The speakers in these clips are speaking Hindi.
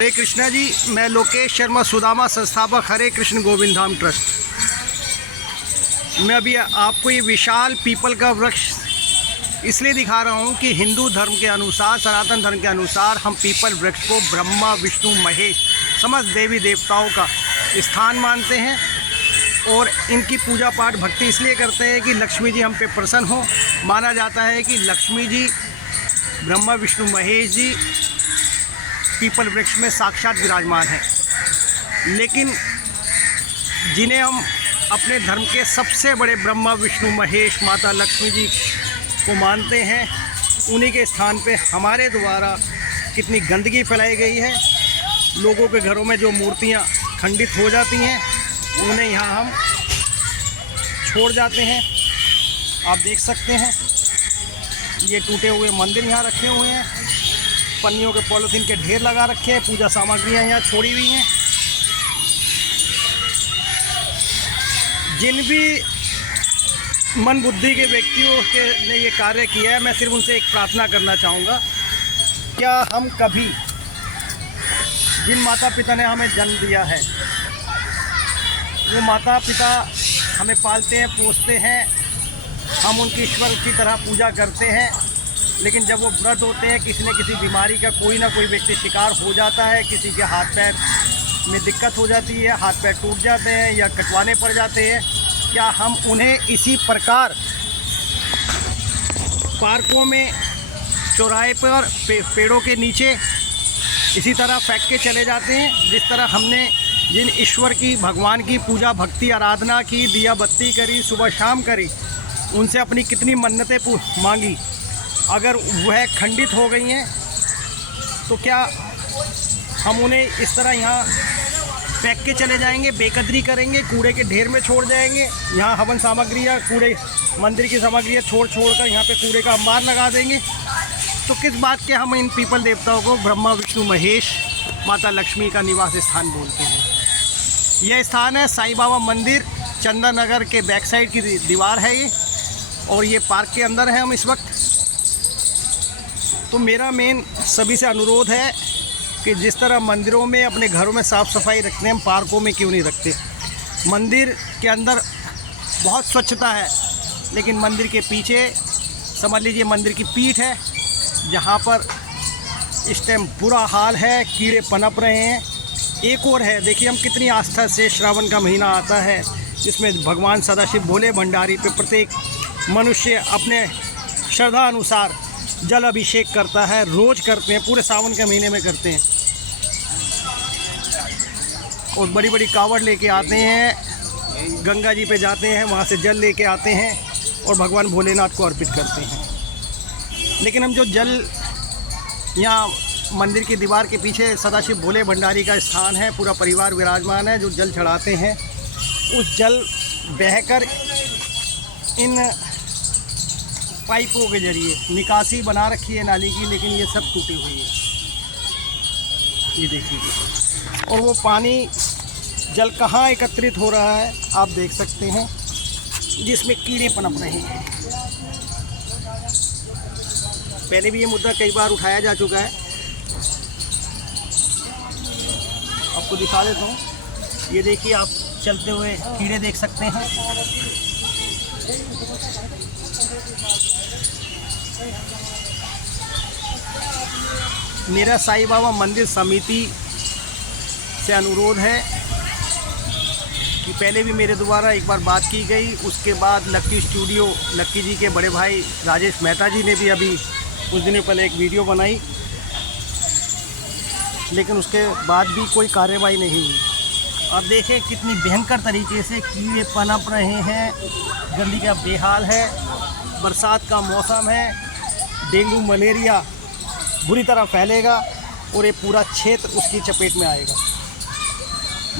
हरे कृष्णा जी, मैं लोकेश शर्मा, सुदामा संस्थापक हरे कृष्ण गोविंद धाम ट्रस्ट। मैं अभी आपको ये विशाल पीपल का वृक्ष इसलिए दिखा रहा हूँ कि हिंदू धर्म के अनुसार, सनातन धर्म के अनुसार हम पीपल वृक्ष को ब्रह्मा विष्णु महेश समस्त देवी देवताओं का स्थान मानते हैं और इनकी पूजा पाठ भक्ति इसलिए करते हैं कि लक्ष्मी जी हम पे प्रसन्न हो। माना जाता है कि लक्ष्मी जी, ब्रह्मा विष्णु महेश जी पीपल वृक्ष में साक्षात विराजमान हैं। लेकिन जिन्हें हम अपने धर्म के सबसे बड़े ब्रह्मा विष्णु महेश माता लक्ष्मी जी को मानते हैं, उन्हीं के स्थान पे हमारे द्वारा कितनी गंदगी फैलाई गई है। लोगों के घरों में जो मूर्तियां खंडित हो जाती हैं उन्हें यहाँ हम छोड़ जाते हैं। आप देख सकते हैं ये टूटे हुए मंदिर यहाँ रखे हुए हैं, पन्नियों के पॉलीथीन के ढेर लगा रखे हैं, पूजा सामग्रियाँ यहाँ छोड़ी हुई हैं। जिन भी मन बुद्धि के व्यक्तियों के ने ये कार्य किया है, मैं सिर्फ उनसे एक प्रार्थना करना चाहूँगा। क्या हम कभी जिन माता पिता ने हमें जन्म दिया है, वो माता पिता हमें पालते हैं, पोसते हैं, हम उनकी ईश्वर की तरह पूजा करते हैं, लेकिन जब वो व्रत होते हैं, किसी न किसी बीमारी का कोई ना कोई व्यक्ति शिकार हो जाता है, किसी के हाथ पैर में दिक्कत हो जाती है, हाथ पैर टूट जाते हैं या कटवाने पड़ जाते हैं, क्या हम उन्हें इसी प्रकार पार्कों में, चौराहे पर, पेड़ों के नीचे इसी तरह फेंक के चले जाते हैं? जिस तरह हमने जिन ईश्वर की, भगवान की पूजा भक्ति आराधना की, दिया बत्ती करी, सुबह शाम करी, उनसे अपनी कितनी मन्नतें मांगी, अगर वह खंडित हो गई हैं तो क्या हम उन्हें इस तरह यहाँ फेंक के चले जाएंगे, बेकदरी करेंगे, कूड़े के ढेर में छोड़ जाएंगे? यहाँ हवन सामग्रियाँ, कूड़े मंदिर की सामग्रियाँ छोड़ कर यहाँ पे कूड़े का अंबार लगा देंगे? तो किस बात के हम इन पीपल देवताओं को ब्रह्मा विष्णु महेश माता लक्ष्मी का निवास स्थान बोलते हैं? यह स्थान है साईं बाबा मंदिर, चंदन नगर के बैक साइड की दीवार है ये, और ये पार्क के अंदर है हम इस वक्त। तो मेरा मेन सभी से अनुरोध है कि जिस तरह मंदिरों में, अपने घरों में साफ़ सफाई रखते हैं, हम पार्कों में क्यों नहीं रखते? मंदिर के अंदर बहुत स्वच्छता है, लेकिन मंदिर के पीछे समझ लीजिए मंदिर की पीठ है, जहाँ पर इस टाइम बुरा हाल है, कीड़े पनप रहे हैं। एक और है, देखिए हम कितनी आस्था से, श्रावण का महीना आता है जिसमें भगवान सदाशिव भोले भंडारी पे प्रत्येक मनुष्य अपने श्रद्धा अनुसार जल अभिषेक करता है, रोज़ करते हैं, पूरे सावन के महीने में करते हैं, और बड़ी बड़ी कावड़ लेके आते हैं, गंगा जी पे जाते हैं, वहाँ से जल लेके आते हैं और भगवान भोलेनाथ को अर्पित करते हैं। लेकिन हम जो जल, यहाँ मंदिर की दीवार के पीछे सदाशिव भोले भंडारी का स्थान है, पूरा परिवार विराजमान है, जो जल चढ़ाते हैं, उस जल बहकर इन पाइपों के जरिए निकासी बना रखी है नाली की, लेकिन ये सब टूटी हुई है, ये देखिए। और वो पानी, जल कहाँ एकत्रित हो रहा है आप देख सकते हैं, जिसमें कीड़े पनप रहे हैं। पहले भी ये मुद्दा कई बार उठाया जा चुका है, आपको दिखा देता हूँ। ये देखिए, आप चलते हुए कीड़े देख सकते हैं। मेरा साईं बाबा मंदिर समिति से अनुरोध है कि पहले भी मेरे द्वारा एक बार बात की गई, उसके बाद लक्की स्टूडियो, लक्की जी के बड़े भाई राजेश मेहता जी ने भी अभी कुछ दिनों पहले एक वीडियो बनाई, लेकिन उसके बाद भी कोई कार्रवाई नहीं हुई। आप देखें कितनी भयंकर तरीके से कीड़े पनप रहे हैं, गंदगी का बेहाल है, बरसात का मौसम है, डेंगू मलेरिया बुरी तरह फैलेगा और ये पूरा क्षेत्र उसकी चपेट में आएगा।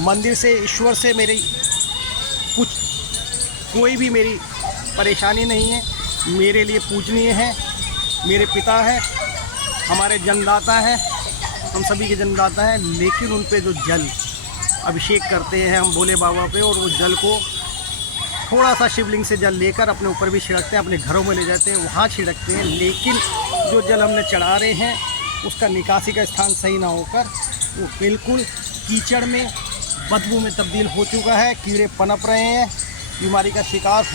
मंदिर से, ईश्वर से मेरी कुछ, कोई भी मेरी परेशानी नहीं है, मेरे लिए पूजनीय है, मेरे पिता है, हमारे जन्मदाता हैं, हम सभी के जन्मदाता हैं। लेकिन उन पे जो जल अभिषेक करते हैं हम भोले बाबा पे, और वो जल को थोड़ा सा शिवलिंग से जल लेकर अपने ऊपर भी छिड़कते हैं, अपने घरों में ले जाते हैं, वहाँ छिड़कते हैं, लेकिन जो जल हमने चढ़ा रहे हैं उसका निकासी का स्थान सही ना होकर वो बिल्कुल कीचड़ में, बदबू में तब्दील हो चुका है। कीड़े पनप रहे हैं, बीमारी का शिकार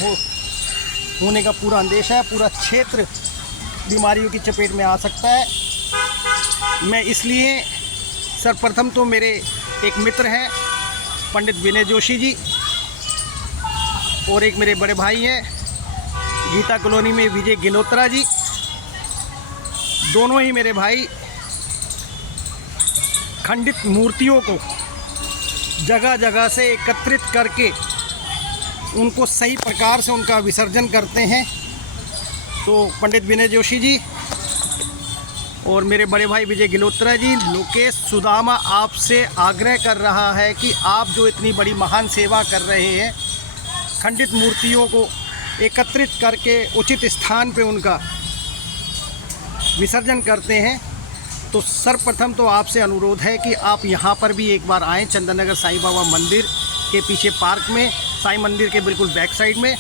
होने का पूरा अंदेशा है। पूरा क्षेत्र बीमारियों की चपेट में आ सकता है। मैं इसलिए सर्वप्रथम तो मेरे एक मित्र हैं पंडित विनय जोशी जी, और एक मेरे बड़े भाई हैं गीता कॉलोनी में विजय गिलोत्रा जी। दोनों ही मेरे भाई खंडित मूर्तियों को जगह जगह से एकत्रित करके उनको सही प्रकार से उनका विसर्जन करते हैं। तो पंडित विनय जोशी जी और मेरे बड़े भाई विजय गिलोत्रा जी, लोकेश सुदामा आपसे आग्रह कर रहा है कि आप जो इतनी बड़ी महान सेवा कर रहे हैं, खंडित मूर्तियों को एकत्रित करके उचित स्थान पे उनका विसर्जन करते हैं, तो सर्वप्रथम तो आपसे अनुरोध है कि आप यहाँ पर भी एक बार आएँ, चंदन नगर साईं बाबा मंदिर के पीछे पार्क में, साईं मंदिर के बिल्कुल बैक साइड में,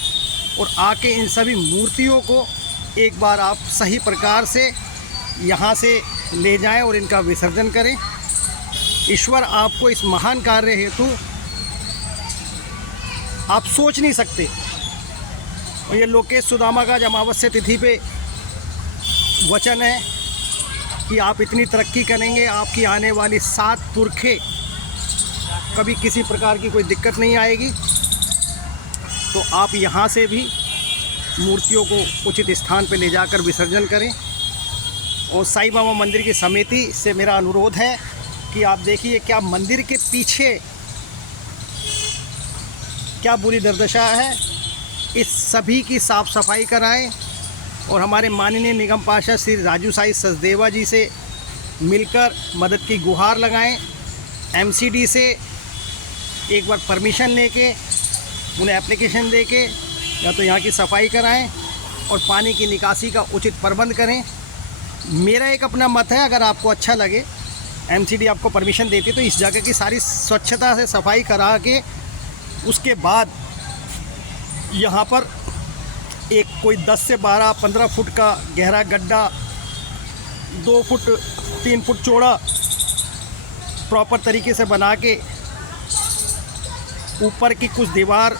और आके इन सभी मूर्तियों को एक बार आप सही प्रकार से यहाँ से ले जाएं और इनका विसर्जन करें। ईश्वर आपको इस महान कार्य हेतु आप सोच नहीं सकते। और ये लोकेश सुदामा का अमावस्या तिथि पे वचन है कि आप इतनी तरक्की करेंगे, आपकी आने वाली 7 पुरखे कभी किसी प्रकार की कोई दिक्कत नहीं आएगी। तो आप यहाँ से भी मूर्तियों को उचित स्थान पर ले जाकर विसर्जन करें। और साईं बाबा मंदिर की समिति से मेरा अनुरोध है कि आप देखिए क्या मंदिर के पीछे क्या बुरी दुर्दशा है, इस सभी की साफ़ सफाई कराएं। और हमारे माननीय निगम पार्षद श्री राजू साई सचदेवा जी से मिलकर मदद की गुहार लगाएं। एमसीडी से एक बार परमिशन लेके उन्हें एप्लीकेशन देके या तो यहाँ की सफाई कराएं और पानी की निकासी का उचित प्रबंध करें। मेरा एक अपना मत है, अगर आपको अच्छा लगे, एमसीडी आपको परमिशन देती तो इस जगह की सारी स्वच्छता से सफाई करा के उसके बाद यहाँ पर एक कोई 10 से 12-15 फुट का गहरा गड्ढा, 2 फुट 3 फुट चौड़ा प्रॉपर तरीके से बना के ऊपर की कुछ दीवार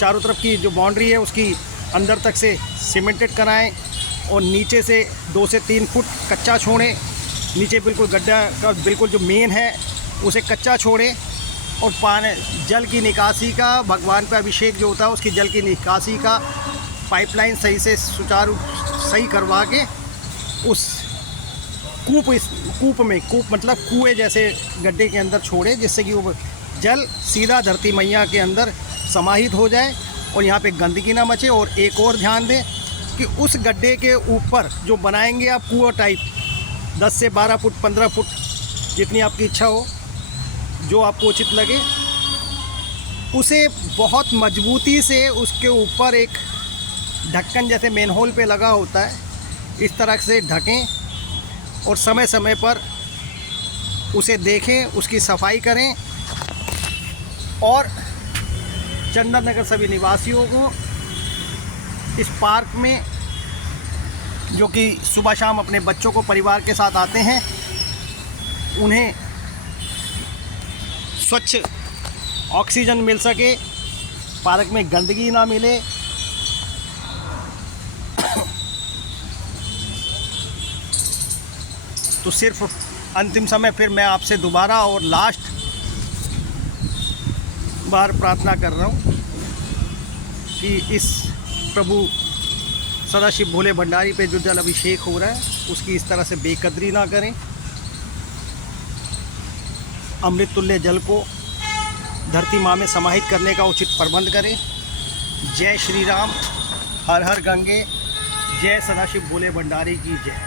चारों तरफ की जो बाउंड्री है उसकी अंदर तक से सीमेंटेड कराएं और नीचे से 2 से 3 फुट कच्चा छोड़ें। नीचे बिल्कुल गड्ढा का बिल्कुल जो मेन है उसे कच्चा छोड़ें और पानी जल की निकासी का, भगवान पे अभिषेक जो होता है उसकी जल की निकासी का पाइपलाइन सही से सुचारू सही करवा के उस कूप मतलब कुएं जैसे गड्ढे के अंदर छोड़े, जिससे कि वो जल सीधा धरती मैया के अंदर समाहित हो जाए और यहाँ पे गंदगी ना मचे। और एक और ध्यान दें कि उस गड्ढे के ऊपर जो बनाएंगे आप कुआं टाइप 10 से 12 फुट 15 फुट जितनी आपकी इच्छा हो, जो आपको उचित लगे, उसे बहुत मजबूती से उसके ऊपर एक ढक्कन जैसे मेन होल पे लगा होता है इस तरह से ढकें और समय समय पर उसे देखें, उसकी सफाई करें। और चंदन नगर सभी निवासियों को इस पार्क में, जो कि सुबह शाम अपने बच्चों को परिवार के साथ आते हैं, उन्हें स्वच्छ ऑक्सीजन मिल सके, पार्क में गंदगी ना मिले, तो सिर्फ अंतिम समय फिर मैं आपसे दोबारा और लास्ट बार प्रार्थना कर रहा हूँ कि इस प्रभु सदाशिव भोले भंडारी पे जो जल अभिषेक हो रहा है उसकी इस तरह से बेकदरी ना करें। अमृत तुल्य जल को धरती माँ में समाहित करने का उचित प्रबंध करें। जय श्री राम, हर हर गंगे, जय सदाशिव भोले भंडारी की जय।